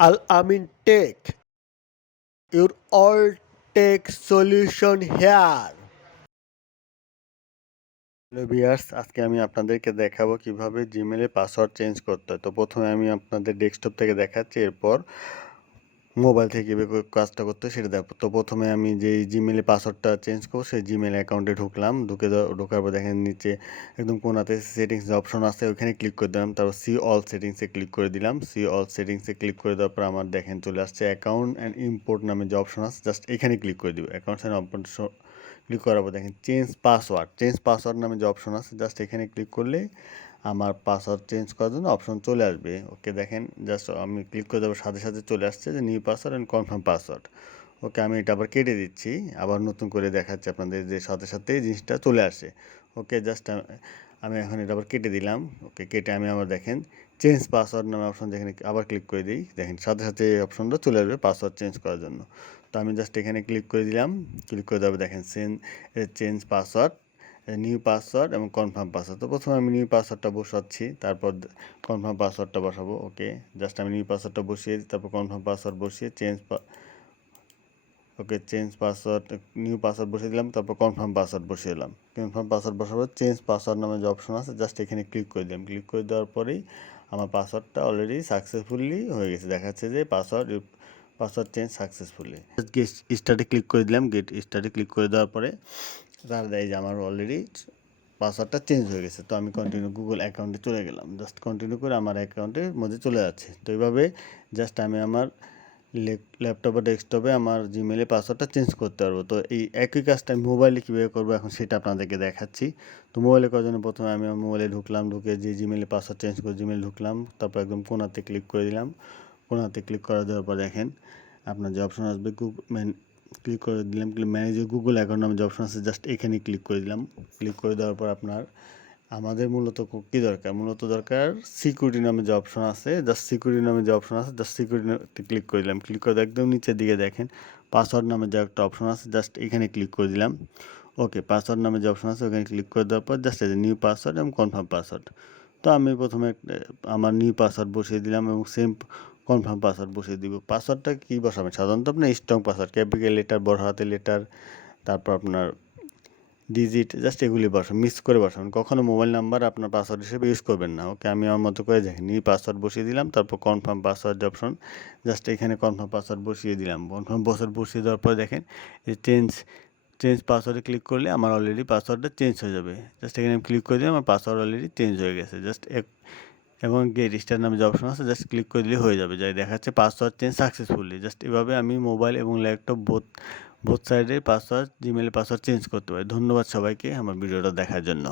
Al Amin Tech, your all tech solution here. Hello viewers, আজকে আমি আপনাদেরকে দেখাবো কিভাবে জিমেলে পাসওয়ার্ড চেঞ্জ করতে হয়। তো প্রথমে আমি আপনাদের ডেস্কটপ থেকে দেখাচ্ছি, এরপর মোবাইল থেকে কীভাবে কাজটা করতে হয় সেটা দেখো। তো প্রথমে আমি যেই জিমেলে পাসওয়ার্ডটা চেঞ্জ করবো সেই জিমেল অ্যাকাউন্টে ঢুকলাম, ঢোকার পর দেখেন নিচে একদম কোনাতে সেটিংস অপশন আছে, ওইখানে ক্লিক করে দিলাম। তারপর সি অল সেটিংসে ক্লিক করে দিলাম। সি অল সেটিংসে ক্লিক করে দেওয়ার পর আমার দেখেন চলে আসছে অ্যাকাউন্ট অ্যান্ড ইম্পোর্ট নামে যে অপশন আছে, জাস্ট এখানে ক্লিক করে দিব। অ্যাকাউন্ট অ্যান্ড ক্লিক করার পর দেখেন চেঞ্জ পাসওয়ার্ড নামে যে অপশন আছে, জাস্ট এখানে ক্লিক করলে আমার পাসওয়ার্ড চেঞ্জ করার জন্য অপশন চলে আসবে। ওকে, দেখেন জাস্ট আমি ক্লিক করে দেওয়ার সাথে সাথে চলে আসছে যে new password and confirm password. Okay, আমি এটা আবার কেটে দিচ্ছি, আবার নতুন করে দেখাচ্ছি আপনাদের যে সাথে সাথে জিনিসটা চলে আসে। ওকে, জাস্ট আমি এখন এটা আবার কেটে দিলাম। ওকে, কেটে আমি আবার দেখেন চেঞ্জ পাসওয়ার্ড নামে অপশন, যেখানে আবার ক্লিক করে দিই, দেখেন সাথে সাথে এই অপশনটা চলে আসবে পাসওয়ার্ড চেঞ্জ করার জন্য। তো আমি জাস্ট এখানে ক্লিক করে দিলাম। ক্লিক করে দেওয়া দেখেন চেঞ্জ পাসওয়ার্ড, নিউ পাসওয়ার্ড এবং কনফার্ম পাসওয়ার্ড। তো প্রথমে আমি নিউ পাসওয়ার্ডটা বসাচ্ছি, তারপর কনফার্ম পাসওয়ার্ডটা বসাবো। ওকে, জাস্ট আমি নিউ পাসওয়ার্ডটা বসিয়ে তারপর কনফার্ম পাসওয়ার্ড বসিয়ে চেঞ্জ পাসওয়ার্ড নিউ পাসওয়ার্ড বসিয়ে দিলাম, তারপর কনফার্ম পাসওয়ার্ড বসিয়ে দিলাম। কনফার্ম পাসওয়ার্ড বসাবো, চেঞ্জ পাসওয়ার্ড নামে যে অপশন আছে, জাস্ট এখানে ক্লিক করে দিলাম। ক্লিক করে দেওয়ার পরেই আমার পাসওয়ার্ডটা অলরেডি সাকসেসফুলি হয়ে গেছে, দেখাচ্ছে যে পাসওয়ার্ড চেঞ্জ সাকসেসফুলি। স্টার্টে ক্লিক করে দিলাম। স্টার্টে ক্লিক করে দেওয়ার পরে তার দেয় যে আমার অলরেডি পাসওয়ার্ডটা চেঞ্জ হয়ে গেছে। তো আমি কন্টিনিউ গুগল অ্যাকাউন্টে চলে গেলাম, জাস্ট কন্টিনিউ করে আমার অ্যাকাউন্টের মধ্যে চলে যাচ্ছে। তো এইভাবে জাস্ট আমি আমার ল্যাপটপ বা ডেস্কটপে আমার জিমেলে পাসওয়ার্ডটা চেঞ্জ করতে পারবো। তো এই একই কাজটা আমি মোবাইলে কীভাবে করবো এখন সেটা আপনাদেরকে দেখাচ্ছি। তো মোবাইলে করার জন্য প্রথমে আমি আমার মোবাইলে ঢুকলাম, ঢুকে যে জিমেলে পাসওয়ার্ড চেঞ্জ করে জিমেল ঢুকলাম, তারপর একদম কোনাতে ক্লিক করে দিলাম। কোনাতে ক্লিক করে দেওয়ার পর দেখেন আপনার যে অপশন আসবে ক্লিক করে দিলাম। ম্যানেজে গুগল অ্যাকাউন্ট নামে যে অপশন আছে, জাস্ট এখানে ক্লিক করে দিলাম। ক্লিক করে দেওয়ার পর আমাদের মূলত কী দরকার, দরকার সিকিউরিটি নামে যে অপশন আছে, জাস্ট সিকিউরিটিতে ক্লিক করে দিলাম। ক্লিক করে একদম নিচের দিকে দেখেন পাসওয়ার্ড নামে যে একটা অপশন আছে, জাস্ট এখানে ক্লিক করে দিলাম। ওকে, পাসওয়ার্ড নামে যে অপশন আছে ওখানে ক্লিক করে দেওয়ার পর জাস্ট এই যে নিউ পাসওয়ার্ড এবং কনফার্ম পাসওয়ার্ড। তো আমি প্রথমে আমার নিউ পাসওয়ার্ড বসিয়ে দিলাম এবং সেম কনফার্ম পাসওয়ার্ড বসিয়ে দিব। পাসওয়ার্ডটা কী বসাবেন, সাধারণত আপনার স্ট্রং পাসওয়ার্ড, ক্যাপিটাল লেটার, বড় হাতের লেটার, তারপর আপনার ডিজিট, জাস্ট এগুলি বসাবেন, মিস করে বসাবেন। কখনো মোবাইল নাম্বার আপনার পাসওয়ার্ড হিসেবে ইউজ করবেন না। ওকে, আমি আমার মতো করে দেখেন নিউ পাসওয়ার্ড বসিয়ে দিলাম, তারপর কনফার্ম পাসওয়ার্ড অপশন, জাস্ট এখানে কনফার্ম পাসওয়ার্ড বসিয়ে দিলাম। কনফার্ম পাসওয়ার্ড বসিয়ে দেওয়ার পরে দেখেন যে চেঞ্জ পাসওয়ার্ডে ক্লিক করলে আমার অলরেডি পাসওয়ার্ডটা চেঞ্জ হয়ে যাবে। জাস্ট এখানে আমি ক্লিক করে দিলে আমার পাসওয়ার্ড অলরেডি চেঞ্জ হয়ে গেছে। এবং গেট স্টার নামে যে অপশন আছে, জাস্ট ক্লিক করে দিলে হয়ে যাবে, যাই দেখাচ্ছে পাসওয়ার্ড চেঞ্জ সাকসেসফুলি। জাস্ট এভাবে আমি মোবাইল এবং ল্যাপটপ বোথ সাইডে জিমেলের পাসওয়ার্ড চেঞ্জ করতে পারি। ধন্যবাদ সবাইকে আমার ভিডিওটা দেখার জন্য।